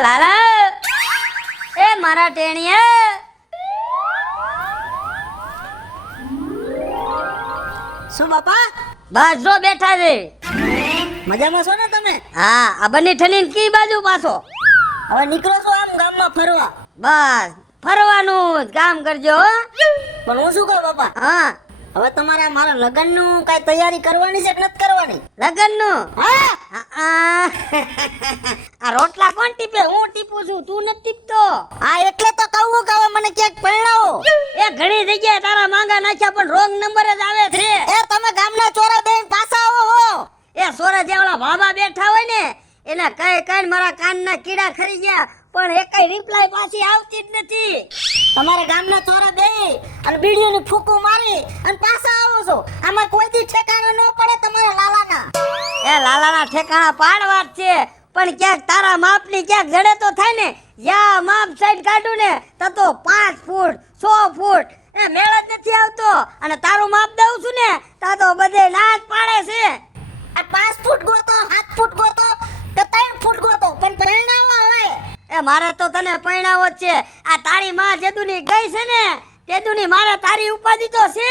લાલા એ મારા ટેણીયા શું બાપા બસ જો બેઠા છે. મજામાં છો ને તમે? હા આ બંને ઠલીને કી બાજુ પાછો હવે નીકળો છો આમ ગામમાં ફરવા? બસ ફરવાનું જ કામ કરજો હો. પણ હું શું કહું બાપા, હા હવે તમારે મારા લગ્નનું કઈ તૈયારી કરવાની છે કે નથી કરવાની? લગનનું હા આ રોટલા કોણ ટીપે? હું ટીપું છું, તું નથી ટીપતો. હા એટલે તો કહું કે હવે મને ક્યાંક પરણાવો. એ ઘણી જગ્યાએ તારા માંગા નાખ્યા પણ રોંગ નંબર જ આવે છે. એ તમે ગામના ચોરા બેન પાછા આવો હો. એ સોરા જેવડા ભાભા બેઠા હોય ને એને કઈ કઈ મારા કાનના કીડા ખરી ગયા પણ એકય રિપ્લાય પાછી આવતી જ નથી. તમારા ગામના ચોરા બે અને બીડીઓની ફૂંકો મારી અને પાછા આવો છો. આમાં કોઈ દી ઠેકાણા ન પડે તમારા લાલાના. એ લાલાના ઠેકાણા પાડવા જ છે પણ ક્યાંક તારા માપની ક્યાંક જડે તો થાય ને. યા માપ સાઈડ કાઢું ને તો 5 ફૂટ 6 ફૂટ એ મેળ જ નથી આવતો અને તારું માપ દઉં છું ને તો બધે ના જ પાડે છે. આ 5 ફૂટ ગોતો 7 ફૂટ ગોતો કે 3 ફૂટ ગોતો પણ પરણાવો હવે. એ મારે તો તને પૈણાવો જ છે. આ તારી માં જેદુની ગઈ છે ને તેદુની મારે તારી ઉપાધિ તો છે.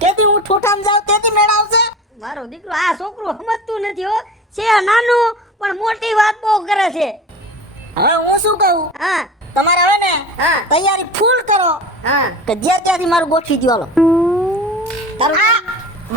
કેદી હું ઠોઠામ જાઉં તેથી મેળ આવશે. મારો દીકરો આ છોકરો સમજતું નથી હો. છે નાનું પણ મોટી વાત બહુ કરે છે. હવે હું શું કહું, હા તમારે હવે ને હા તૈયારી ફૂલ કરો હા કે જ્યાં ત્યાંથી મારું ગોઠવી દ્યો. હાલો તારું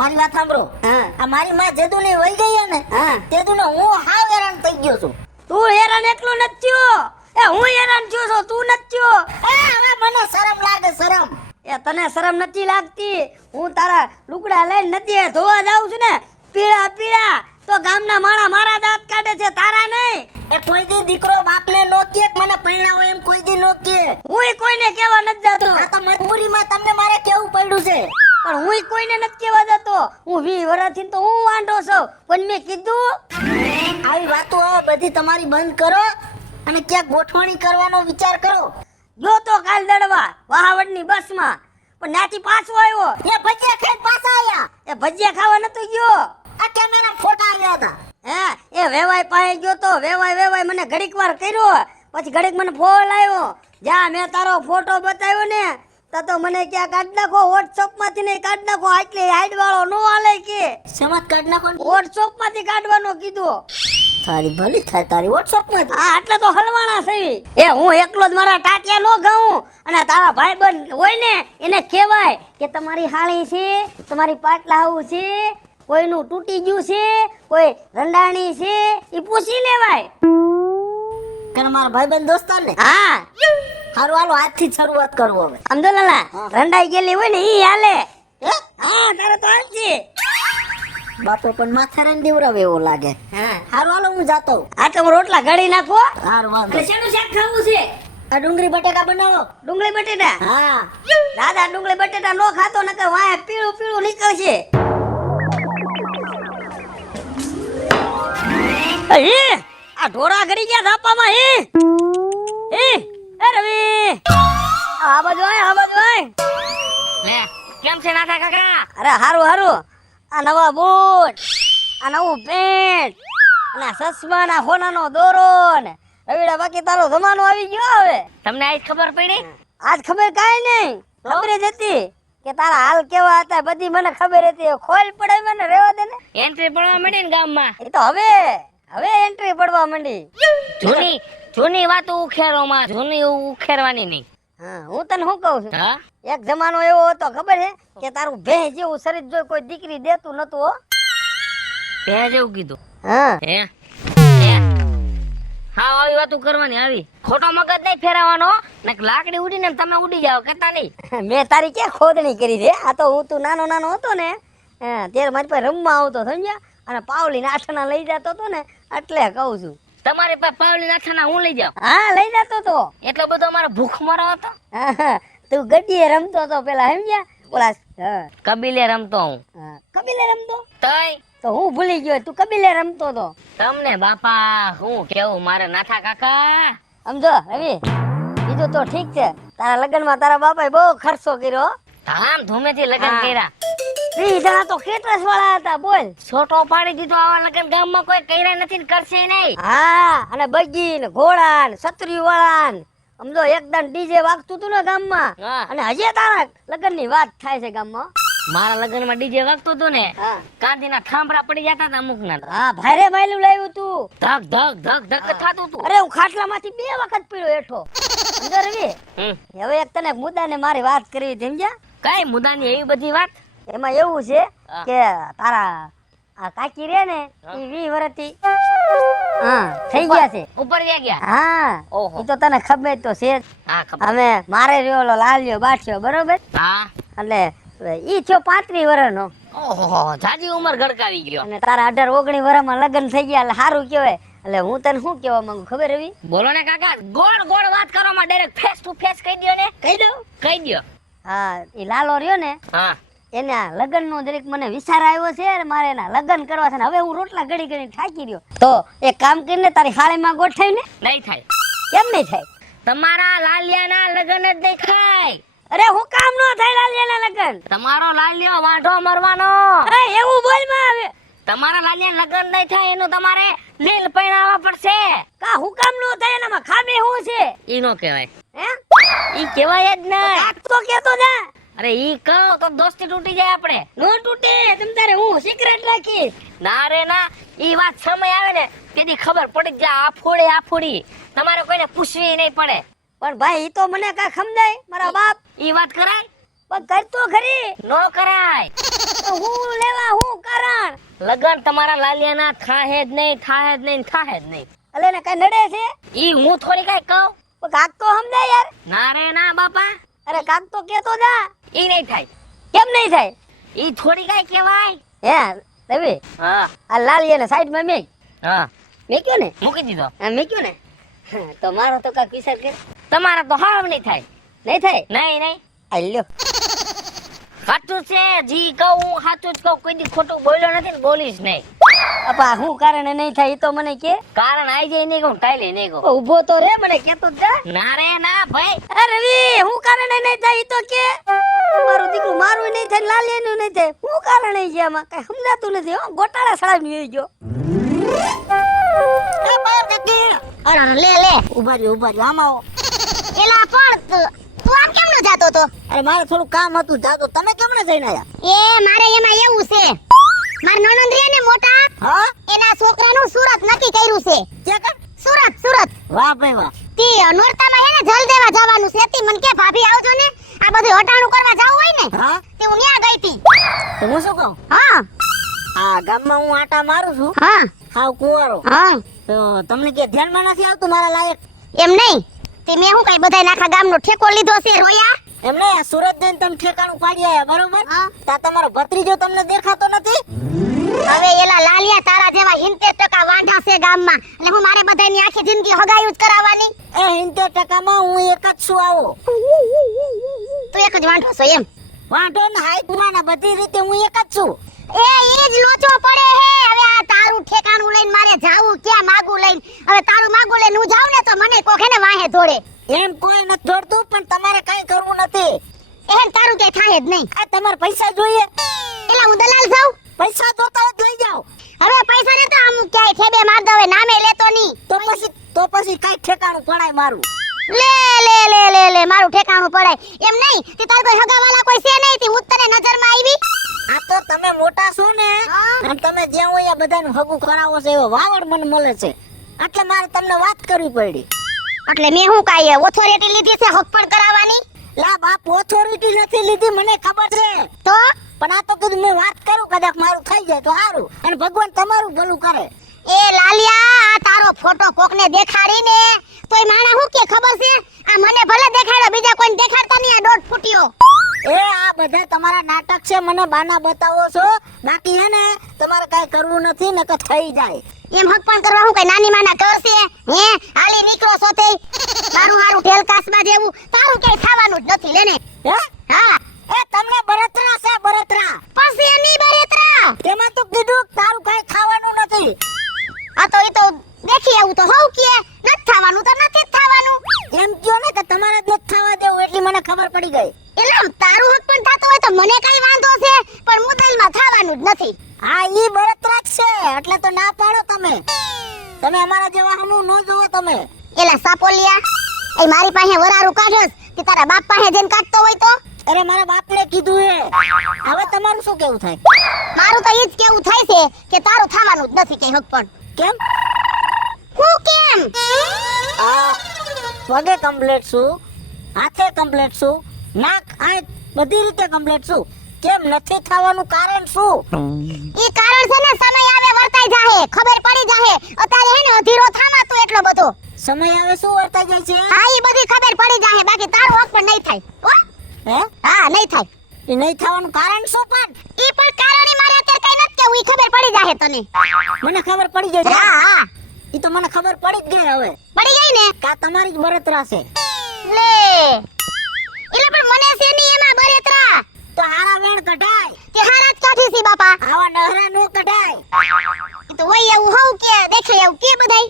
મારી વાત સાંભળો. હા આ મારી માં જેદુની વહી ગઈ ને હા તેદુને હું હાવ હેરાન થઈ ગયો છું. તું હેરાન એકલો નથી થયો. એ હું હેરાન થયો છું, તું નથી થયો. એ હવે મને શરમ લાગે શરમ. એ તને શરમ નથી લાગતી? હું તારા લુગડા લઈને નદીએ ધોવા જાઉં છું ને પીળા પીળા તો ગામના માણા મારા દાંત કાઢે છે, તારા નહીં. એ કોઈ દી દીકરો બાપને નો કે મને પરણાવો એમ કોઈ દી નો કે. હુંય કોઈને કહેવા નથી જતો. આ તો મજબૂરીમાં તમને મારે કેવું પડ્યું છે. પણ હુંય કોઈને નથી કહેવા જતો. હું 20 વર્ષથી તો હું વાંઢો છું પણ મેં કીધું આવી વાતો હવે બધી તમારી બંધ કરો અને ક્યાંક ગોઠવણી કરવાનો વિચાર કરો. જો તો કાલ દડવા વહાવડની બસમાં પણ નાથી પાછો આવ્યો. એ ભજીયા ખાઈને પાછા આયા. એ ભજીયા ખાવા નતો ગયો. આ કેમેરા ફોટા આવ્યા હતા. હે એ વેવાય પાસે ગયો તો વેવાય મને ઘડીક વાર કર્યો પછી ઘડીક મને ફોન આવ્યો. જા મેં તારો ફોટો બતાવ્યો ને તો મને ક્યાં કાઢ નાખો વોટ્સઅપ માંથી નહીં કાઢ નાખો. આટલી હાઈટ વાળો નો હાલે કે સમાજ કાઢ નાખો. વોટ્સઅપ માંથી કાઢવાનો કીધું. તારી ભલી થાય તારી વોટ્સઅપ માં. હા એટલે તો હલવાણા છે. એ હું એકલો જ મારા ટાટિયા નો ગાઉં અને તારા ભાઈબંધ હોય ને એને કહેવાય કે તમારી હાળી છે, તમારી પાટલાવું છે, કોઈનું તૂટી ગયું છે, કોઈ રંડાણી છે એ પૂછી લેવાય. કે મારા ભાઈબંધ દોસ્તાર ને. હા હારું હાલો આજથી જ શરૂઆત કરવો હવે. અમદુલ્લા રંડાઈ ગયેલી હોય ને ઈ હાલે. હા તારે તો હાલશે. બાપો પણ માથે રંગ દેવરાવે એવો લાગે. હા હારું હાલો હું જાતો. આ તો હું રોટલા ઘડી નાખો. હારું વાંધો. અને શેનું શાક ખાવું છે? આ ડુંગળી બટેકા બનાવો. ડુંગળી બટેટા? હા દાદા ડુંગળી બટેટા નો ખાતો નકર વાય પીળું પીળું નીકળશે. એ આ ઢોરા ઘડી ગયા ધાપામાં. એ રવિ આ બાજુ આય આ બાજુ આય. લે કેમ છે નાથા કાકા? અરે હારું હારું. આ નવા બૂટ, આ નવું પેન્ટ અને આ ચશ્મા ના હોનાનો દોરો ને રવિડા બાકી તારો જમાનો આવી ગયો. હવે તમને આજ ખબર પડી? આજ ખબર કાંઈ નહીં. ખબર જ હતી કે તારા હાલ કેવા હતા બધી મને ખબર હતી. ખોલ પડે મને રેવા દે ને. એન્ટ્રી પડવા માંડી ને ગામમાં. એ તો હવે એન્ટ્રી પડવા માંડી. જૂની વાતો ઉખેરો માં, જૂની ઉખેરવાની નહીં. હા હું તને શું કહું છું, હા એક જમાનો એવો હતો ખબર છે કે તારું ભેંસ જેવું શરીર જોઈ કોઈ દીકરી દેતું નતું હો. તે જેવું કીધું. હા હે હા આવી વાતો કરવાની આવી. ખોટો મગજ નહીં ફેરવવાનો ને લાકડી ઉડીને તમે ઉડી જાઓ કહેતા નહીં. મેં તારી ક્યાં ખોદણી કરી છે. આ તો હું તું નાનો હતો ને ત્યારે મારી પાસે રમવા આવતો સમજ્યા અને પાવલી નાઠાના લઈ જતો હતો ને એટલે કહું છું. તમારી પાસે પાવલી નાથાના હું લઈ જાઉં. હા લઈ જતો તો. એટલો બધો અમારો ભૂખ મરો હતો. હા, તું ગડીએ રમતો તો પેલા સમજ્યા ઓલા. હા કબીલે રમતો હું. હા કબીલે રમતો તઈ તો હું ભૂલી ગયો. તું કબીલે રમતો તો. તમને બાપા હું કેવું મારે નાથા કાકા. સમજો રવિ બીજું તો ઠીક છે. તારા લગ્નમાં તારા બાપાએ બહુ ખર્ચો કર્યો. ધામ ધૂમેથી લગ્ન કર્યા. 20 જણા તો કેટરસ વાળા હતા બોલ. છોટો પાડી દીધો. આવા લગન ગામમાં કોઈ કર્યા નથી ને કરશે નહીં. હા અને બગી ને ઘોડા ને છત્રી વાળા ને સમજો એકદમ ડીજે વાગતું હતું ને ગામમાં. હા. અને હજી તારા લગ્ન ની વાત થાય છે ગામમાં. મારા લગનમાં ડીજે વાગતું હતું ને, હા. કાંદીના થાંભલા પડી જતા હતા અમુક ના. હા ભારે માયલું લાવ્યું તું. ધક ધક ધક ધક થતું હતું. અરે હું ખાટલામાંથી 2 વખત પીડ્યો હેઠો. સમજો રવિ? હમ. હવે એક તને મુદ્દાને મારી વાત કરવી હતી સમજ્યા? કઈ મુદ્દાની એવી બધી વાત? એમાં એવું છે હા. કે તારા આ કાકી રે ને ઈ 20 વર્ષથી હા થઈ ગયા છે. ઉપર વ્યા ગયા. હા ઓહો. ઈ તો તને ખબર તો છે જ. હા ખબર. અમે મારે રહ્યો ઓલો લાલ્યો બાઠ્યો બરોબર હા. એટલે ઈ થયો 35 વર્ષનો ઓહો, જાજી ઉંમર ગડકાવી ગયો. અને તારા 18 19 વર્ષમાં લગ્ન થઈ ગયા એટલે સારું કહેવાય. એટલે હું તને શું કહેવા માંગુ ખબર એવી? બોલો ને કાકા, ગોળ ગોળ વાત કરો માં ડાયરેક્ટ ફેસ ટુ ફેસ કહી દ્યો ને. કહી દઉં? કહી દ્યો. હા ઈ લાલો રહ્યો ને હા. એના લગ્ન નો દરેક મને વિચાર આવ્યો છે અને મારે એના લગ્ન કરવા છે ને હવે હું રોટલા ઘડી ઘડી થાકી રહ્યો. તો એક કામ કરીને તારી થાળીમાં ગોઠવી ને. નહીં થાય. કેમ નહીં થાય? તમારા લાલિયાના લગન જ નહીં થાય. અરે હું કામ નો થાય લાલિયાના લગ્ન? તમારો લાલિયો વાંઢો મરવાનો. અરે એવું બોલ માં આવે. તમારા લાલિયા લગન નહીં થાય એનું તમારે લીલ પહેરાવવા પડશે. કા હું કામ નો થાય એનામાં ખામી હું છે? ઈ નો કહેવાય. હે ઈ કહેવાય જ નહીં. આ તો કેતો જા. અરે ઈ કહો તો દોસ્તી તૂટી જાય આપણે. નો તૂટે તમ તારે હું સિક્રેટ રાખીશ. ના રે ના, ઈ વાત સમય આવે ને તેથી ખબર પડી જાય. આ ફોડી તમારે કોઈને પૂછવી નહીં પડે. પણ ભાઈ ઈ તો મને કા સમજાય મારા બાપ. ઈ વાત કરાય? પણ કરતો ખરી. નો કરાય. તો હું લેવા હું કારણ. લગન તમારા લાલિયાના થાહે જ નહીં, થાહે જ નહીં, થાહે જ નહીં. અલે ને કઈ નડે છે? ઈ હું થોડી કઈ કહું? પણ કાક તો સમજાય યાર. ના રે ના બાપા, અરે કાક તો કેતો જા. ઈ નહીં થાય. કેમ નહીં થાય? ઈ થોડી કઈ કહેવાય. હે રવિ હા આ લાલિયાને સાઈડમાં મેક. હા, મેક્યો ને? મૂકી દીધો. હા મેક્યો ને? હા, તો મારો તો કાક વિચાર કર. તમારા તો હાવ નહીં થાય. નહીં થાય? નહીં નહીં, આ લ્યો. સાચું છે. જી કહું હું સાચું જ કહું. કોઈ દી ખોટું બોલ્યો નથી ને બોલીશ નહીં. અપા હું કારણે નહીં થાય ઈ તો મને કે. કારણ આઈ જાય નહીં કહું, કાલે નહીં કહું. ઊભો તો રે મને કેતો જ જા. ના રે ના ભાઈ. અરે રવિ હું કારણે નહીં થાય ઈ તો કે. મારું દીકરું મારું નહીં થાય લાલિયાનું નહીં થાય. હું કારણે છે આમાં કઈ સમજાતું નથી. હો ગોટાળા સળાવી આવી ગયો. એ બાર કાકી. અરે લે લે ઉભા રહ્યો આમ આવો. એલા પણ તું આમ કેમ ન જાતો તો? અરે મારે થોડું કામ હતું જાતો. તમે કેમ ન જઈને આયા? એ મારે એમાં એવું છે, માર નણંદ રે ને મોટા, હા, એના છોકરાનું સુરત નક્કી કર્યું છે. કે સુરત. વાહ ભાઈ વાહ. તી નોરતામાં એને જલ દેવા જવાનું છે. તી મને કે ભાભી આવજો ને, આ બધું હટાણું કરવા જાવ હોય ને. હા, તે હું ન્યા ગઈ તી. તો હું શું કહું? હા, આ ગામમાં હું આટા મારું છું. હા, હાવ કુવારો. હા, તો તમને કે ધ્યાનમાં નથી આવતું મારા લાયક? એમ નહીં, તે મેં હું કઈ બધાય નાખા ગામનો ઠેકો લીધો છે રોયા. એમ નહીં, સુરત જઈને તમે ઠેકાણું પાડી આયા બરોબર? તા તમારો ભત્રીજો તમને દેખાતો નથી? હવે એલા લાલિયા તારા જેવા 70% વાંઢા છે ગામમાં, એટલે હું મારે બધાયની આખી જિંદગી હગાયું જ કરાવવાની. એ 70% માં હું એક જ છું. આવો તું એક જ વાંઢો છો એમ? વાંઢો ને હાઈટ માં બધી રીતે હું એક જ છું. એ જ લોચો પડે હે. હવે આ તારું ઠેકાણું લઈને મારે જાવું ક્યાં માગું લઈને? હવે તારું માગું લઈને હું જાઉં ને તો મને કોકે ને વાહે દોડે. એમ કોઈ નથી દોડતું, પણ તમારે કઈ કરવું નથી. એમ તારું કે થાય જ નહીં. આ તમારે પૈસા જોઈએ? એલા હું દલાલ જાઉં? પૈસા તો લઈ જાઓ. હવે પૈસા ને તો અમુક ક્યાંય ઠેબે માર દો, હવે નામે લેતો નહીં. તો પછી કઈ ઠેકાણું પડાય મારું? લે મારું ઠેકાણું પડાય એમ નહીં. તે તાર કોઈ હગાવાલા કોઈ છે નહીં? તે હું તને નજરમાં આવી. આ તો તમે મોટા છો ને, અને તમે જ્યાં હોય બધાનું હગું કરાવો છો એવો વાવડ મને મળે છે, એટલે મારે તમને વાત કરવી પડી. એટલે મેં હું કાઈ ઓથોરિટી લીધી છે હક પણ કરાવવાની? લા બાપ, ઓથોરિટી નથી લીધી, મને ખબર છે. તો પણ આ તો કીધું મેં વાત કરું, કદાચ મારું થઈ જાય તો સારું, અને ભગવાન તમારું ભલું કરે. એ લાલિયા, આ તારો ફોટો કોકને દેખાડીને તોય માણા હું કે ખબર છે? આ મને ભલે દેખાડો, બીજા કોઈને દેખાડતા નહીં. આ દોઢ ફૂટ્યો. એ આ બધા તમારા નાટક છે, મને બાના બતાવો છો. બાકી હે ને તમારે કઈ કરવું નથી ને કે થઈ જાય એમ. હક પણ કરવા હું કઈ નાની માના કરશે? હે હાલી નીકળો છો તે તારું હારું ઢેલકાસમાં જેવું તારું કઈ થવાનું જ નથી. લેને હે હા, એ તમને બરતરા છે, બરતરા. પછી એની બરતરા તેમાં તો કીધું તારું કઈ ખાવાનું નથી. આ તો ઈ તો દેખી આવું તો હોવ કે નથી થવાનું તો નથી થવાનું. એમ કયો ને કે તમારે જ નથી થવા દેવું, એટલી મને ખબર પડી ગઈ. એટલે તારું હક પણ થાતો હોય તો મને કઈ વાંધો છે, પણ મુદ્દા થવાનું જ નથી. આ ઈ બળતરા જ છે એટલે તો ના પાડો તમે. તમે અમારા જેવા હમું ન જોવો તમે. એલા સાપોલિયા, એ મારી પાસે વરારું કાઢસ કે તારા બાપ પાસે જઈને કાઢતો હોય તો? અરે મારા બાપને કીધું હે. હવે તમારું શું કેવું થાય? મારું તો ઈ જ કેવું થાય છે કે તારું થવાનું જ નથી કઈ હક પણ. કેમ? હું કેમ? આ પગે કમ્પ્લીટ છું, હાથે કમ્પ્લીટ છું, નાક આંખ બધી રીતે કમ્પ્લીટ છું. કેમ નથી થવાનું કારણ શું? ઈ કારણ છે ને સમય આવે વર્તાઈ જાહે, ખબર પડી જાહે. અત્યારે હે ને અધીરો થામા તું એટલો બધો. સમય આવે શું વર્તાઈ જાય છે? હા ઈ બધી ખબર પડી જાહે, બાકી તારું હક પણ નહીં થાય. હો? હે? હા નહીં થાય. એ નહીં થવાનું કારણ શું પણ? ઈ પણ કારણ ઈ મારે અત્યારે કઈ નથી કેવું, ઈ ખબર પડી જાહે તને. મને ખબર પડી જાય છે. હા હા ઈ તો મને ખબર પડી જ ગઈ હવે. પડી ગઈ ને? કા તમારી જ બળતરા છે. લે એટલે પણ મને છે ની એમાં બરેતરા. તો હારા વેણ કઢાય. તે હારા જ કાઢી છે બાપા. આવા નહરા નો કઢાય. ઈ તો હોય એવું હોવ કે દેખાય એવું કે બધાય.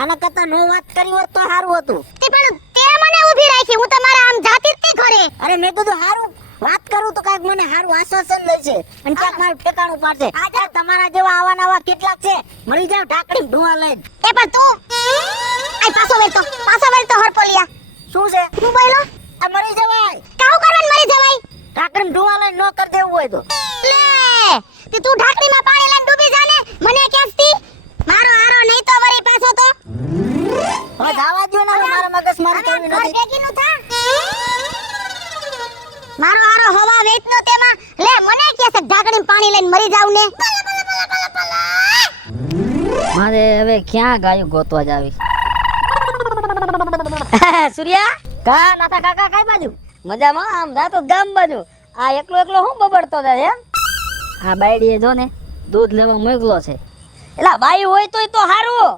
આના કરતા નો વાત કરી હોત તો સારું હતું. તે પણ તે મને ઊભી રાખી, હું તમારા આમ જાતી જ ની ઘરે. અરે મેં કીધું હારું વાત કરું તો કાંઈક મને હારું આશ્વાસન લે છે અને ક્યાંક મારું ઠેકાણું પાડશે. આ તમારા જેવા આવા નવા કેટલાક છે, મળી જાવ ઢાકડી ધુઆ લઈને. એ પણ તું આય પાછો વેલતો હરપોલિયા. શું છે? હું બોલો આ મરી જવાય. કાઉ કરવાનું મરી જવાય. ઢાકડી ધુઆ લઈને નો કરી દેવું હોય તો. લે તે તું ઢાકડીમાં પાણી લઈને ડૂબી જા ને, મને કેસતી મારો હારો નહીં તો વરી પાછો તો. હવે જાવા દ્યો ને, હવે મારા મગજ મારી કરવી ઘર નથી. ભેગીનું થા. મારો હારો હવા વેચનો તેમાં લે મને કે છે ઢાકડીમાં પાણી લઈને મરી જાવ ને. મારે હવે ક્યાં ગાયું ગોતવા જાવી? સૂર્યા કા નાથા કાકા કઈ બાજુ? મજામાં? આમ જાતો ગામ બાજુ. આ એકલો એકલો હું બબડતો જાય એમ? આ બાયડીએ જો ને દૂધ લેવા મોકલો છે. એલા બાઈ હોય તોય તો હારું.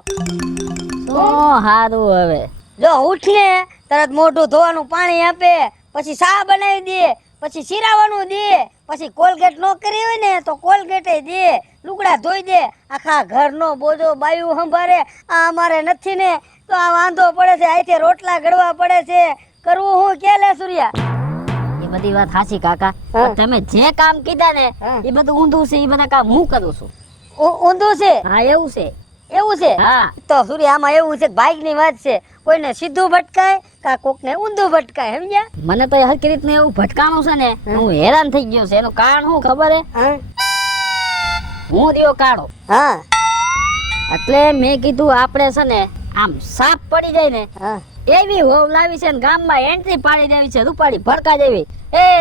તો હારું હવે જો ઉઠ ને તરત મોઢું ધોવાનું પાણી આપે, પછી ચા બનાવી દે, પછી શીરાવાનું દે, પછી કોલગેટ નો કરી હોય ને તો કોલગેટે દે, લુગડા ધોઈ દે. આખા ઘરનો બોજો બાયું સંભાળે. આ અમારે નથી ને તો આ વાંધો પડે છે, આથી રોટલા ઘડવા પડે છે. કરવું હું કે લે સૂર્યા? એ બધી વાત સાચી કાકા, હા. પણ તમે જે કામ કીધા ને હા. એ બધું ઊંધું છે. એ બધા કામ હું કરું છું. ઊંધું છે? હા એવું છે. એવું છે? હા તો સૂર્યા આમાં એવું છે કે ભાઈની વાત છે, કોઈને સીધું ભટકાય કા કોકને ઊંધું ભટકાય, સમજ્યા? મને તો હરકી રીતનું એવું ભટકાણું છે ને, હું હેરાન થઈ ગયો છે. એનું કારણ શું ખબર હે? હા હું દિયો કાળો, હા એટલે મેં કીધું આપણે છે ને આમ સાપ પડી જાય ને હા એવી હોવ લાવી છે ને ગામમાં એન્ટ્રી પાડી દેવી છે. રૂપાળી ભડકા જેવી,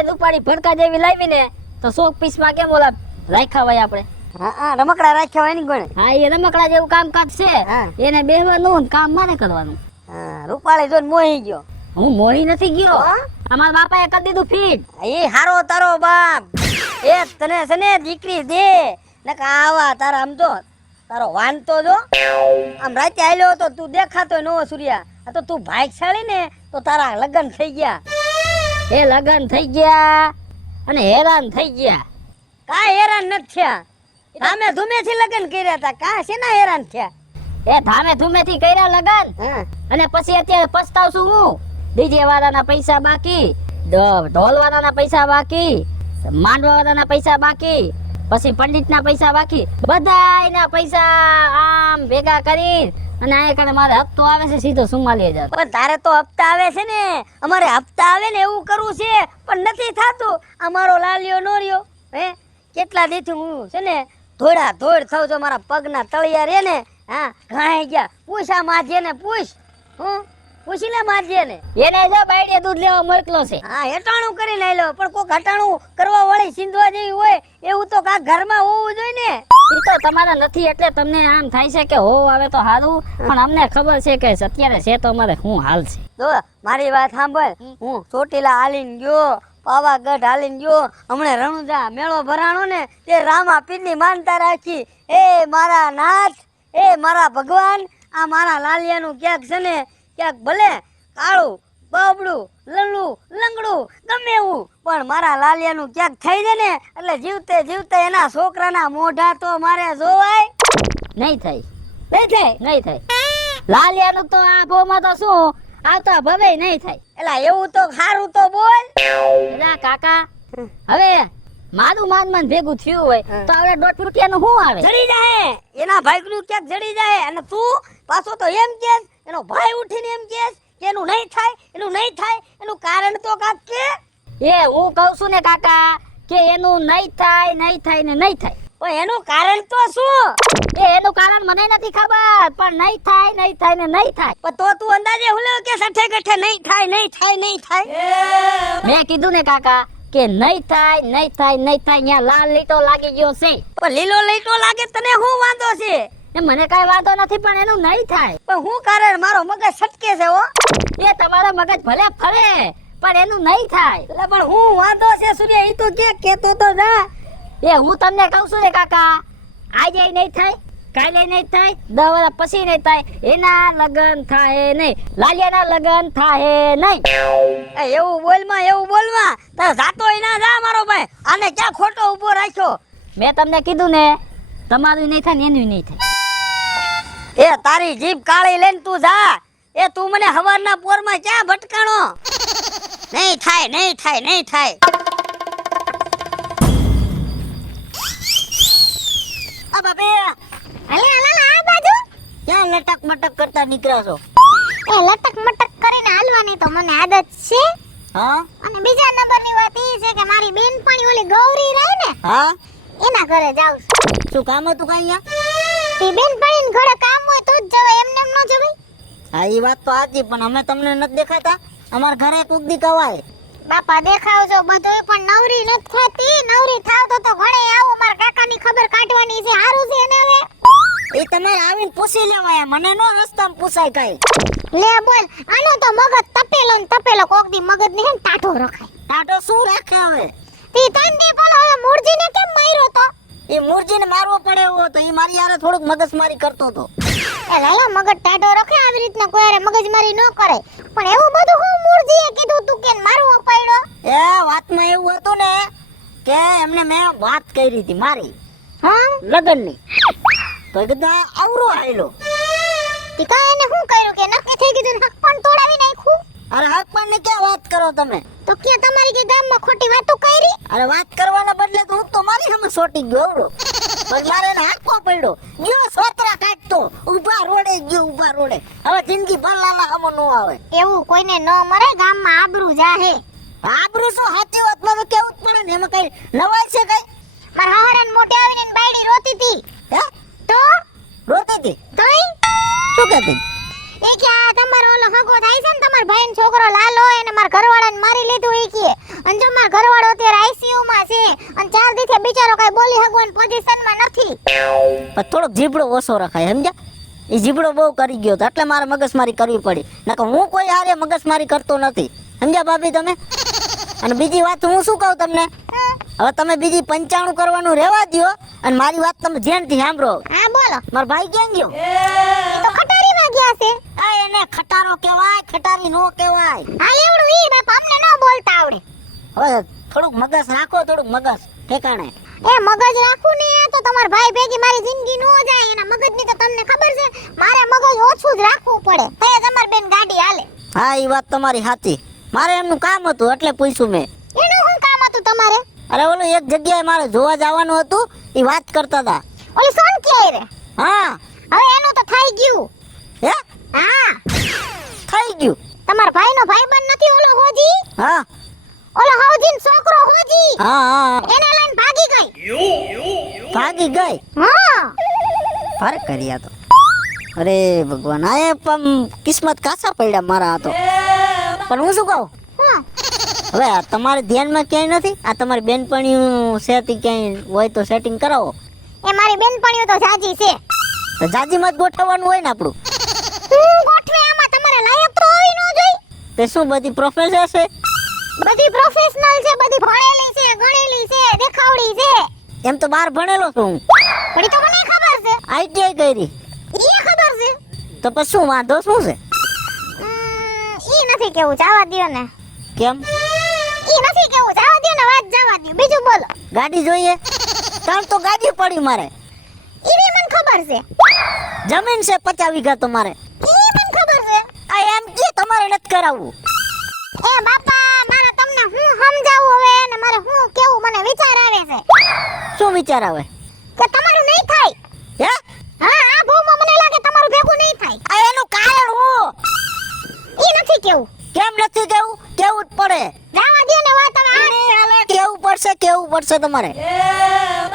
રૂપાળી ભડકા જેવી લાવી ને તો 100 પીસમાં કેમ ઓલા રાખ્યા હોય આપણે. હા રમકડા રાખ્યા હોય ને કોણે? હા એ રમકડા જેવું કામકાજ છે. હા. એને બેહવાનું ને કામ મારે કરવાનું. હા રૂપાળી જોઈને મોહી ગયો. હું મોહી નથી ગયો, હા? અમારા બાપાએ કરી દીધું ફીટ. એ હારો તારો બાપ એ તને છે ને દીકરી દે ને આવા તારા આમ તો તારો વાંધતો જો આમ રાતે આલ્યો તો તું દેખાતો નો સૂર્યા. આ તો તું ભાગશાળી ને તો તારા લગ્ન થઈ ગયા. એ લગન થઈ ગયા અને હેરાન થઈ ગયા. કાંઈ હેરાન નથી થયા. આમે ધૂમેથી લગ્ન કર્યા હતા, કાં શેના હેરાન થયા? એ ધામે ધૂમેથી કર્યા લગન હા અને પછી અત્યારે પછતાવ છું હું. ડીજે વાળાના પૈસા બાકી, ઢોલ વાળાના પૈસા બાકી, માંડવા વાળાના પૈસા બાકી, પછી પંડિતના પૈસા બાકી, બધાયના પૈસા આમ ભેગા કરી અને આ કણે મારે હપ્તો આવે છે સીધો 44,000. પણ તારે તો હપ્તા આવે છે ને, અમારે હપ્તા આવે ને એવું કરવું છે પણ નથી થાતું. અમારો લાલિયો નો રહ્યો હે કેટલા દીથી હું છે ને ધોળા ધોળ થઉં છું. મારા પગના તળિયા રે ને હા ઘાઈ ગયા. પૂછ આ માજે ને પૂછ, હું પૂછી લે માજે ને. એને જો બાયડીએ દૂધ લેવા મોકલો છે. હા હેટાણું કરીને આયલો, પણ કોક હટાણું કરવા વાળી સિંધવા જેવી હોય એવું તો કાંક ઘરમાં હોવું જોઈએ ને. એ તો તમારા નથી એટલે તમને આમ થાય છે કે હો આવે તો સારું, પણ અમને ખબર છે કે અત્યારે છે તો અમારે શું હાલ છે. જો મારી વાત સાંભળ, હું ચોટીલા હાલીને ગયો, પાવાગઢ હાલીને ગયો. હમણે રણુજા મેળો ભરાણો ને તે રામા પીરની માનતા રાખી. એ મારા નાથ, એ મારા ભગવાન, આ મારા લાલિયાનું ક્યાંક છે ને ક્યાંક ભલે કાળું બબડું લલ્લું લંગડું ગમે એવું, પણ મારા લાલિયાનું ક્યાંક થઈ જાય ને એટલે જીવતે જીવતે એના છોકરાના મોઢા તો મારે જોવાય નહીં થાય, નહીં થાય. નહીં થાય. લાલિયાનું તો આ ભોમાં તો શું આવતા ભવે નહીં થાય. એલા એવું તો સારું તો બોલ. એલા કાકા હવે મારું માન ભેગું થયું હોય હા. તો આવડે 1.5 રૂપિયાનું શું આવે? જડી જાય એના ભાઈનું ક્યાંક જડી જાય અને તું પાછો તો એમ કેસ એનો ભાઈ ઉઠીને એમ કેસ કે એનું નહીં થાય એનું કારણ તો કાક કે એ હું કહું છું ને કાકા કે એનું નહીં થાય ને નહીં થાય. પણ એનું કારણ તો શું એનું કારણ મને નથી ખબર, પણ નહીં થાય ને નહીં થાય. પણ તો તું અંદાજે હુલ્યો કે સઠે ગઠે નહીં થાય મેં કીધું ને કાકા કે નહીં થાય ત્યાં લાલ લીટો લાગી ગયો છે. પણ લીલો લઈટો લાગે તને શું વાંધો છે એ મને કાંઈ વાંધો નથી, પણ એનું નહીં થાય. પણ હું કારણ મારો મગજ સટકે છે હો એ તમારા મગજ ભલે ફરે પણ એનું નહીં થાય. એટલે પણ હું વાંધો છે સૂર્ય ઈ તો કે કેતો તો જા એ હું તમને કહું છું ને કાકા, આજે નહીં થાય, કાલે નહીં થાય, 10 વર્ષ પછી નહીં થાય, એના લગન થાય નહીં, લાલિયાના લગન થાય નહીં. એ એવું બોલમાં તારે જાતોય ના જા મારો ભાઈ આને ક્યાં ખોટો ઊભો રાખ્યો મેં તમને કીધું ને તમારું નહીં થાય ને એનું નહીં થાય. એ તારી જીભ કાળી લઈને તું જા એ તું મને હવારના પોરમાં ક્યાં ભટકાણો નહીં થાય આ બાપે અલે આ બાજુ ક્યાં લટક મટક કરતા નીકળ્યા છો એ લટક મટક કરીને હાલવાની તો મને આદત છે. હા અને બીજા નંબરની વાત એ છે કે મારી બેનપણી ઓલી ગૌરી રહે ને હા એના ઘરે જાઉં છું. શું કામ હતું કઈ અહીંયા તે બેનપણીને ઘરે કામ હોય તો જ જવાય, એમને એમ ન જવાય. હા એ વાત તો સાચી પણ અમે તમને નથી દેખાતા અમાર ઘરે કોક દી કવાય બાપા દેખાવજો બધુંય પણ નવરી નથી થતી. નવરી થાવ તો ઘણે આવું મારા કાકાની ખબર કાઢવાની છે. હારું છે ને હવે એ તમારે આવીને પૂછી લેવાય મને નો રસ્તામાં પૂછાય કઈ લે બોલ આનો તો મગજ તપેલો ને તપેલો કોક દી મગજ ને હેન ટાઢો રખાય. ટાટો શું રાખે હવે તી તન દી બોલો હવે મૂર્જીને કેમ માર્યો તો? એ મૂર્જીને મારવો પડે એવો હતો એ મારી યારે થોડુંક મગજમારી કરતો હતો એ લાલા મગજ ટાઢો રખે આવી રીતના કોઈ હારે મગજમારી ન કરે. પણ એવું બધું હું મૂર્જીએ કીધું તું કે મારવો પડ્યો? એ વાતમાં એવું હતું ને કે એમને મેં વાત કરી હતી મારી હા લગનની તો એ કીધું આવરો આયલો તી કાંઈ એને શું કર્યું કે નક્કી થઈ ગયું ને હક પણ તોડાવી નાખ્યું? અરે હક પણ ને ક્યાં વાત કરો તમે તો ક્યાં તમારી કે ગામમાં ખોટી વાતો કરી? અરે વાત કરવાના બદલે તો હું તો મારી સામે સોટી ગયો આવડો પણ મારે એને હાંકવો પડ્યો ગયો સોતરા કાઢતો ઊભા રોડે હવે જિંદગી ભર લાલા હમો નો આવે એવું કોઈને ન મરે, ગામમાં આબરૂ જાહે. આબરૂ શું સાચી વાતમાં તો કેવું જ પડે ને એમાં કઈ નવાઈ છે કઈ મારા હાવરાન મોટે આવીને એની બાયડી રોતી હતી. હે તો રોતી હતી તોય શું કહેતી એ કે આ તમારો ઓલો હગો થાય છે ને તમારા ભાઈનો છોકરો લાલો એને મારા ઘરવાળાને મારી લીધું એ કે. અને જો મારા ઘરવાળો અત્યારે આઈસીયુ માં છે અને 4 દિવસે બિચારો કઈ બોલી હગવાની પોઝિશનમાં નથી. પણ થોડોક જીબડો ઓછો રખાય સમજ્યા એ જીબડો બહુ કરી ગયો તો એટલે મારે મગજમારી કરવી પડી નકર હું કોઈ હારે મગજમારી કરતો નથી સમજ્યા ભાભી તમે અને બીજી વાત હું શું કહું તમને હવે તમે બીજી 95 કરવાનું રહેવા દ્યો અને મારી વાત તમે ધ્યાનથી સાંભળો હા બોલો. મારો ભાઈ ક્યાં ગયો એ તો ખટારીમાં ગયા છે. આ એને ખટારો કહેવાય ખટારી નો કહેવાય હાલ એવડું ઈ બાપા અમને ન બોલતા આવડે. હવે થોડુંક મગજ રાખો થોડુંક મગજ ઠેકાણે એ મગજ રાખું ને તો તમારા ભાઈ ભેગી મારી જિંદગી નો જાય. એના મગજની તો તમને ખબર છે મારે મગજ ઓછું જ રાખવું પડે તો જ અમાર બેન ગાડી હાલે. હા એ વાત તમારી સાચી મારે એમનું કામ હતું એટલે પૂછ્યું મેં એનું શું કામ હતું તમારે? અરે ઓલું એક જગ્યાએ મારે જોવા જવાનું હતું એ વાત કરતા હતા ઓલી સોન કે રે હા હવે એનું તો થઈ ગયું. હે હા થઈ ગયું તમારા ભાઈનો ભાઈબંધ નથી ઓલો હોજી? હા ઓલો હોજીનો છોકરો હોજી હા હા એને લઈને ભાગી ગઈ. ભાગી ગઈ હા ફરક કર્યા તો અરે ભગવાન આ એ પણ કિસ્મત કાસા પડ્યા મારા તો પણ હું શું કહું હા હવે આ તમારે ધ્યાનમાં ક્યાંય નથી આ તમારી બેનપણીયું સેટિંગ ક્યાંય હોય તો સેટિંગ કરાવો એ મારી બેનપણીઓ તો જાજી છે. તો જાજીમાં જ ગોઠવવાનું હોય ને આપણું હું ગોઠવે આમાં તમારે લાયક તો હોવી ન જોઈ. તે શું બધી પ્રોફેસર છે બધી પ્રોફેશનલ છે, બધી ભણેલી છે, ગણેલી છે, દેખાવડી છે. એમ તો બહાર ભણેલો છું હું પણ ઈ તો મને ખબર છે. આઈટીઆઈ કરી ઈ ખબર છે. તો પછી શું વાંધો શું છે ઈ નથી કેવું જવા દ્યો ને. કેમ ઈ નથી કેવું જવા દ્યો ને વાત જવા દ્યો. બીજું બોલો. ગાડી જોઈએ તાર તો ગાડી પડી મારે ઈ બી મને ખબર છે. જમીન છે 50 વીઘા તમારે ઈ મને ખબર છે. આ એમ કે તમારે નથી કરાવવું એ બાપા મારા તમને હું સમજાવું હવે ને મારે શું કેવું મને વિચાર આવે છે શું વિચાર આવે કે તમારું નહીં થાય હે હા આ ભૂમાં મને લાગે તમારું ભેગું નહીં થાય આ એનું કારણ હું ઈ નથી કેવું કેમ નથી કેવું કેવું જ પડે જાવા દે ને વાત હવે કેવું પડશે તમારે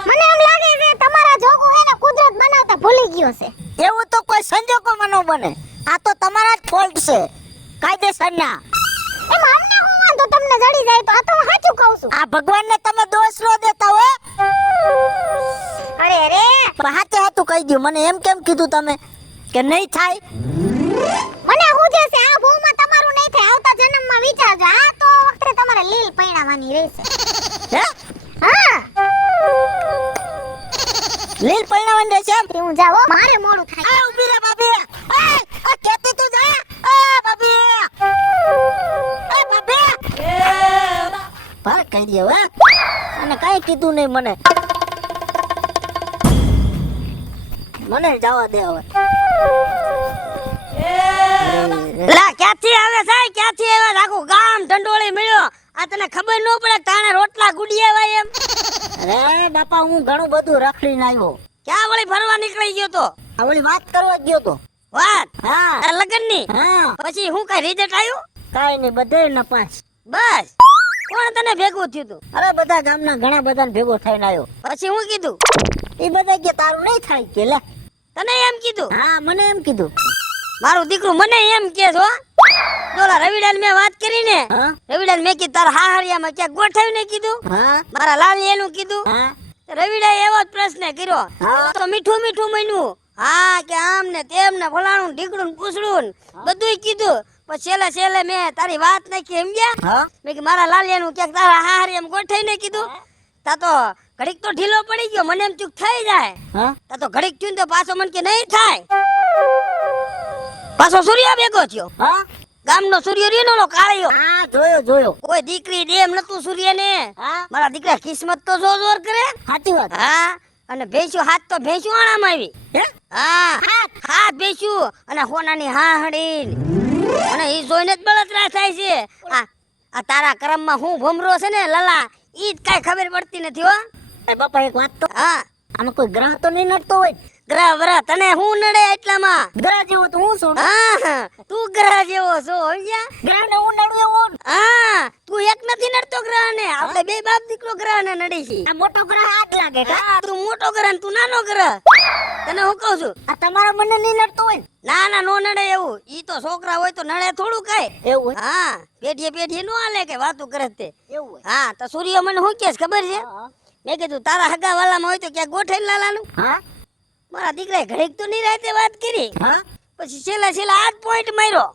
મને એમ લાગે છે તમારા જોગો એને કુદરત બનાવતા ભૂલી ગયો છે એવું તો કોઈ સંજોગોમાં ન બને આ તો તમારા જ ફોલ્ટ છે કાયદેસરના એમાં અમને શું વાંધો તમને જડી જાય તો આ તો હું સાચું કહું છું આ ભગવાનને તમે દોષ ન દેતા હો અરે રે પણ હાચે હાચું કહી દઉં મને એમ કેમ કીધું તમે કે નહીં થાય મને હું જે છે આ ભૂમાં તમારું નહીં થાય આવતા જન્મમાં વિચારજો આ તો વખતે તમારે લીલ પૈણાવાની રહેશે હે હા લીલ પરિણામ રહેશે એમ હું જાવ મારે મોડું થાય આ ઊભી રે ભાભી આ કેતી તું જા આ ભાભી ભાર કહી દે હે અને કાઈ કીધું નહીં મને જવા દે હવે લા ક્યાંથી આવે સાહેબ ક્યાંથી આવે આખું ગામ ઢંડોળી મળ્યો આ તને ખબર ન પડે તાણે રોટલા ગુડિયા વાય એમ અરે બાપા હું ઘણું બધું રખડીને આવ્યો ક્યાં વળી ફરવા નીકળી ગયો તો આ ઓલી વાત કરવા ગયો તો વાત હા લગનની હા પછી હું કઈ રિઝલ્ટ આવ્યું કાઈ નહીં બધે નપાસ બસ કોણ તને ભેગું થયું તું અરે બધા ગામના ઘણા બધાને ભેગો થઈને આવ્યો પછી હું કીધું એ બધા કે તારું નહીં થાય કે લે તને એમ કીધું હા મને એમ કીધું મારું દીકરું મને એમ કે છો ઓલા રવિડાને મેં વાત કરી ને હા રવિડાને મેં કીધું તારા હાહરિયામાં ક્યાંક ગોઠવીને કીધું હા મારા લાલી એનું કીધું હા રવિડાએ એવો જ પ્રશ્ન કર્યો હા. તો મીઠું મીઠું મન્યું હા કે આમ ને તેમ ને ફલાણું ઢીકડું ને પૂછડું ને બધુંય કીધું પછી છેલ્લે મેં તારી વાત નાખી સમજ્યા હા મેં કે મારા લાલિયાનું ક્યાંક તારા હાહરિયામાં ગોઠવીને કીધું તા તો ઘડીક તો ઢીલો પડી ગયો મને એમ ચૂક થઈ જાય હા તા તો ઘડીક થયું ને તો પાછો મને કે નહીં થાય પાછો સૂર્ય ભેગો થયો હા ગામનો સૂર્ય રહ્યો નો કાળિયો હા જોયો કોઈ દીકરી દેમ નતું સૂર્યને હા મારા દીકરા કિસ્મત તો જોર કરે સાચી વાત હા અને ભેંસ્યું હાથ તો ભેંસ્યું આણામાં આવી હે હા હાથ ભેંસ્યું અને હોનાની હાહડી અને ઈ જોઈને જ બળતરા થાય છે આ તારા કર્મમાં હું ભમરો છે ને લલા ઈ જ કાઈ ખબર પડતી નથી હો એ બાપા એક વાત તો હા આમાં કોઈ ગ્રહ તો નહીં નડતો હોય ગ્રહ વ્રહ તને હું નડે એટલામાં ગ્રહ જેવો તો હું છું હા તું ગ્રહ જેવો છો સમજ્યા ગ્રહ ને હું નડું એવો ને. હા તું એક નથી નડતો ગ્રહ ને આપણે બે બાપ દીકરો ગ્રહ ને નડી છે આ મોટો ગ્રહ આજ લાગે કા હા, તું મોટો ગ્રહ ને તું નાનો ગ્રહ તને હું કહું છું આ તમારા મને નહીં નડતો હોય ને. ના ના નો નડે એવું ઈ તો છોકરા હોય તો નડે થોડું કઈ એવું હોય હા પેઢીએ નો હાલે કે વાતું કરે તે એવું હોય હા તો સૂર્ય મને શું કે ખબર છે હા. મેં કીધું તારા હગા વાલામાં હોય તો ક્યાંક ગોઠવી લાલાનું હા મારા દીકરાએ ઘડીક તો નિરાતે વાત કરી હા પછી છેલ્લા આ જ પોઈન્ટ માર્યો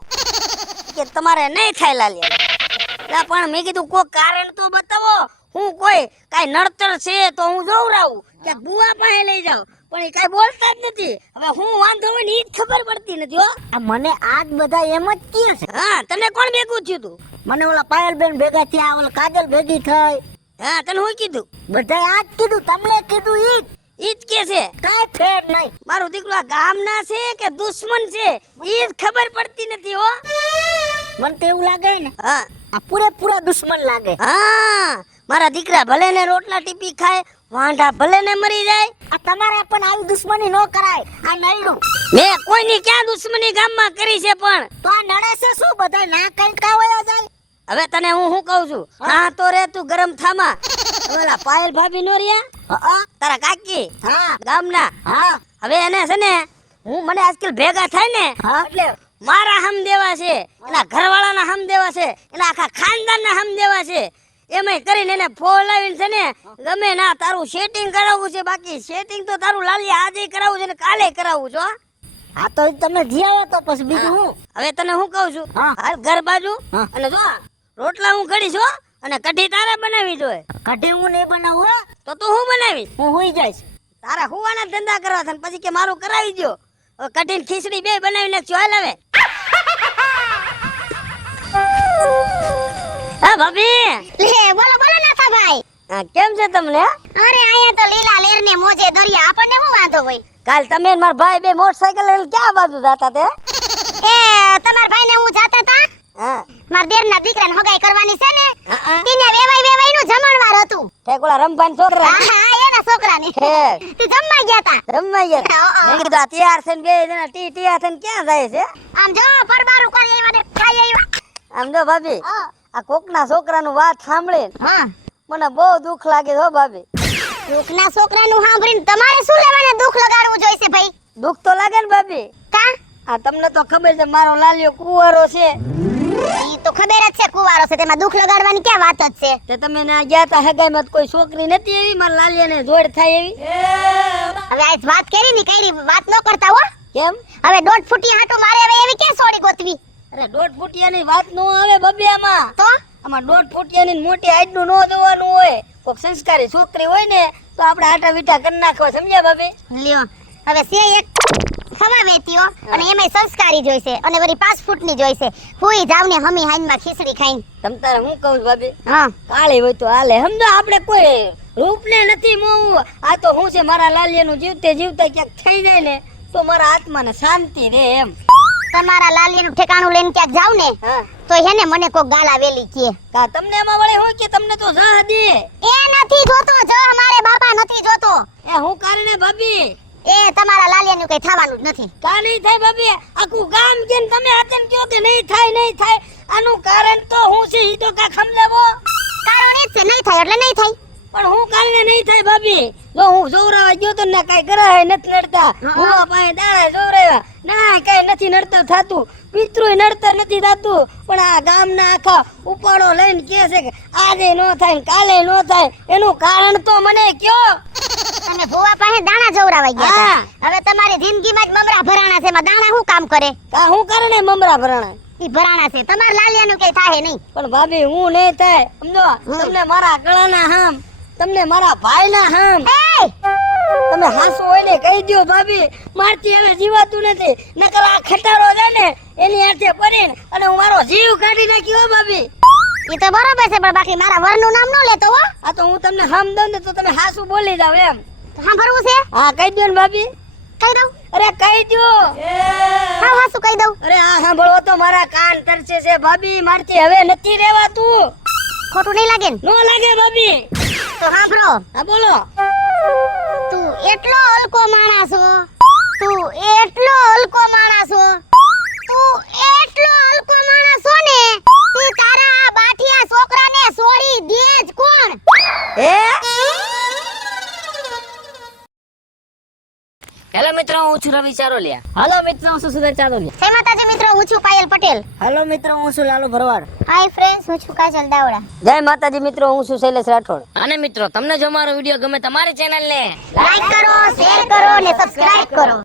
કે તમારે નહીં થાય લાલિયા પણ મેં કીધું કોઈ કારણ તો બતાવો હું કોઈ કાઈ નડતર છે તો હું જોવરાવું કે બુઆ પાસે લઈ જાવ પણ એ કાઈ બોલતા જ નથી હવે હું વાંધો હોય ને ઈ જ ખબર પડતી નથી હો આ મને આજ બધા એમ જ કહે છે હા તને કોણ ભેગું થયું તું મને ઓલા પાયલબેન ભેગા થયા ઓલા કાજલ ભેગી થઈ હા તને હું કીધું બધાય આજ કીધું તમને કીધું ઈ ઈ જ કે છે કાઈ ફેર નહીં મારું દીકરો આ ગામના છે કે દુશ્મન છે ઈ જ ખબર પડતી નથી હો મને તો એવું લાગે ને હા આ પૂરેપૂરા દુશ્મન લાગે હા મારા દીકરા ભલે ને રોટલા ટીપી ખાય વાંઢા ભલે ને મરી જાય આ તમારે પણ આવી દુશ્મની ન કરાય આ નડ્યું મેં કોઈની ક્યાં દુશ્મની ગામમાં કરી છે પણ તો આ નડે છે શું બધા ના કઈ કાવયા જાય હવે તને હું કહું છું હા તો રે તું ગરમ થામા ઓલા પાયલ ભાભી નો રહ્યા હા તારા કાકી હા ગામના હા હવે એને છે ને હું મને આજકાલ ભેગા થાય ને હા એટલે મારા હમ દેવા છે એના ઘરવાળાના હમ દેવા છે એના આખા ખાનદાનના હમ દેવા છે એમાંય કરીને એને ફોલાવીને છે ને ગમે ના તારું સેટિંગ કરાવવું છે બાકી સેટિંગ તો તારું લાલી આજે કરાવવું છે ને કાલે કરાવવું છે હો. આ તો તમે જીયાવો તો પછી બીજું હું હવે તને હું કહું છું હા. હાલ ઘર બાજુ હા. અને જો રોટલા હું ઘડીશ હો અને કઢી તારે બનાવી જોઈએ કઢી હું નહીં બનાવું હો. તો તું હું બનાવીશ હું હોઈ જઈશ તારા હુવાના ધંધા કરવા છે ને પછી કે મારું કરાવી દો હવે કઢી ને ખીચડી બે બનાવી નાખજો હાલ હવે હા ભાભી લે બોલો બોલો નાથાભાઈ હા, કેમ છે તમને અરે અહીંયા તો લીલા લેર ને મોજે દરિયા આપણને શું વાંધો હોય કાલ તમે ને મારા ભાઈ બે મોટરસાઇકલ લઈને ક્યાં બાજુ જતા તે એ તમાર ભાઈને હું જાતા તા હા માર દેરના દીકરાને હગાઈ કરવાની છે ને હા તેને વેવાઈ નું જમણવાર હતું ઠેકોલા રમભાન છોકરા હા એના છોકરાને હે તે જમવા ગયા તા રમવા ગયા મેં કીધું આ તૈયાર થઈને બે જણા ટીયા થઈને ક્યાં જાય છે આમ જો પરબારું કરી આવ્યા ને ખાઈ આવ્યા આમ જો ભાભી આ કોકના છોકરાનું વાત સાંભળે હા મને બહુ દુઃખ લાગે હો ભાભી દુઃખના છોકરાનું સાંભળીને તમારે શું લેવાને દુઃખ લગાડવું જોઈશે ભાઈ દુઃખ તો લાગે ને ભાભી કા આ તમને તો ખબર છે મારો લાલિયો કુંવારો છે ઈ તો ખબર જ છે કુવારો છે તેમાં દુઃખ લગાડવાની ક્યાં વાત જ છે તે તમે ના ગયા તા હગાઈમાં તો કોઈ છોકરી નથી એવી મારા લાલિયાને જોડ થાય એવી હવે આજ વાત કરી વાત ન કરતા હો કેમ હવે 1.5 ફૂટી હાટુ મારે હવે એવી ક્યાં સોડી ગોતવી અરે 1.5 ફૂટિયાની વાત નો આવે બબિયામાં તો આમાં 1.5 ફૂટિયાની મોટી હાઈટનું નો જોવાનું હોય કોક સંસ્કારી છોકરી હોય ને તો આપણે આટા વીટા કરી નાખવા સમજ્યા ભાભી લ્યો હવે છે એક ખવા વેતીઓ અને એમાંય સંસ્કારી જોઈશે અને વળી 5 ફૂટની જોઈશે હુઈ જાવને હમી હાઈનમાં ખીચડી ખાઈને તમ તારે હું કહું છું ભાભી હા કાળી હોય તો હાલે સમજો આપણે કોઈ રૂપને નથી મોવું આ તો હું છે મારા લાલિયાનું જીવતે જીવતા ક્યાંક થઈ જાય ને તો મારા આત્માને શાંતિ રહે એમ તમારા લાલિયાનું ઠેકાણું લઈને ક્યાંક જાવ ને હા તો હેને મને કોક ગાલા વેલી કે કા તમને એમાં વળે હોય કે તમને તો જહ દે એ નથી જોતો જો મારે બાપા નથી જોતો એ હું કારણે ભાભી એ તમારા લાલિયાનું કઈ થવાનું જ નથી કા નહીં થાય ભાભી આખું ગામ કે તમે હાથન કયો કે નહીં થાય આનું કારણ તો હું છે ઈ તો કા સમજાવો કારણ એ જ છે નહીં થાય એટલે નહીં થાય પણ હું કારણે નહીં થાય ભાભી જો હું જોવરાવા ગયો તો ને કાઈ કરાય નથી નડતા હું પાસે દાડા જોવરાવ્યા ના કાઈ નથી નડતર થાતું પિતૃય નડતર નથી થાતું પણ આ ગામના આખા ઉપાડો લઈને કહે છે કે આજે નો થાય ને કાલે નો થાય એનું કારણ તો મને કયો તમે ભોવા પાસે દાણા જોવરાવા ગયા હા. હતા. હવે તમારી જિંદગીમાં જ મમરા ભરાણા છે એમાં દાણા શું કામ કરે કા હું કારણે મમરા ભરાણા ઈ ભરાણા છે તમારા લાલિયાનું કઈ થાય નહીં પણ ભાભી હું નહીં થાય સમજો તમને મારા ગળાના હામ તમને મારા ભાઈના હામ એ તમે હાસુ હોય ને કહી દો ભાભી મારથી હવે જીવાતું નથી નકર આ ખટારો છે ને એની હાથે પડીને અને હું મારો જીવ કાઢી નાખ્યો ભાભી ઈ તો બરોબર છે પણ બાકી મારા વરનું નામ ન લેતો હો આ તો હું તમને હામ દઉં ને તો તમે હાસુ બોલી જાવ એમ સાંભળવું છે હા કહી દો ને ભાભી કહી દઉં અરે કહી દો હા હા શું કહી દઉં અરે આ સાંભળો તો મારા કાન તરસે છે ભાભી મારથી હવે નથી રહેવાતું ખોટું નહીં લાગે ને નો લાગે ભાભી તો સાંભળો હા બોલો તું એટલો હલકો માણસ છો તું એટલો હલકો માણસ છો તું એટલો હલકો માણસ છો ને તું તારા આ બાઠિયા છોકરાને છોડી દે જ કોણ હે હેલો મિત્રો હું છું રવિ ચારોલિયા. હાલો મિત્રો હું છું સુધીર ચારોલિયા. જય માતાજી મિત્રો હું છું પાયલ પટેલ હાલો મિત્રો હું છું લાલુ ભરવાડ હાય ફ્રેન્ડ્સ હું છું કાજલ દાવડા જય માતાજી મિત્રો હું છું શૈલેષ રાઠોડ અને મિત્રો તમને જો મારો વિડીયો ગમે તમારી ચેનલ ને લાઈક કરો શેર કરો ને સબસ્ક્રાઇબ કરો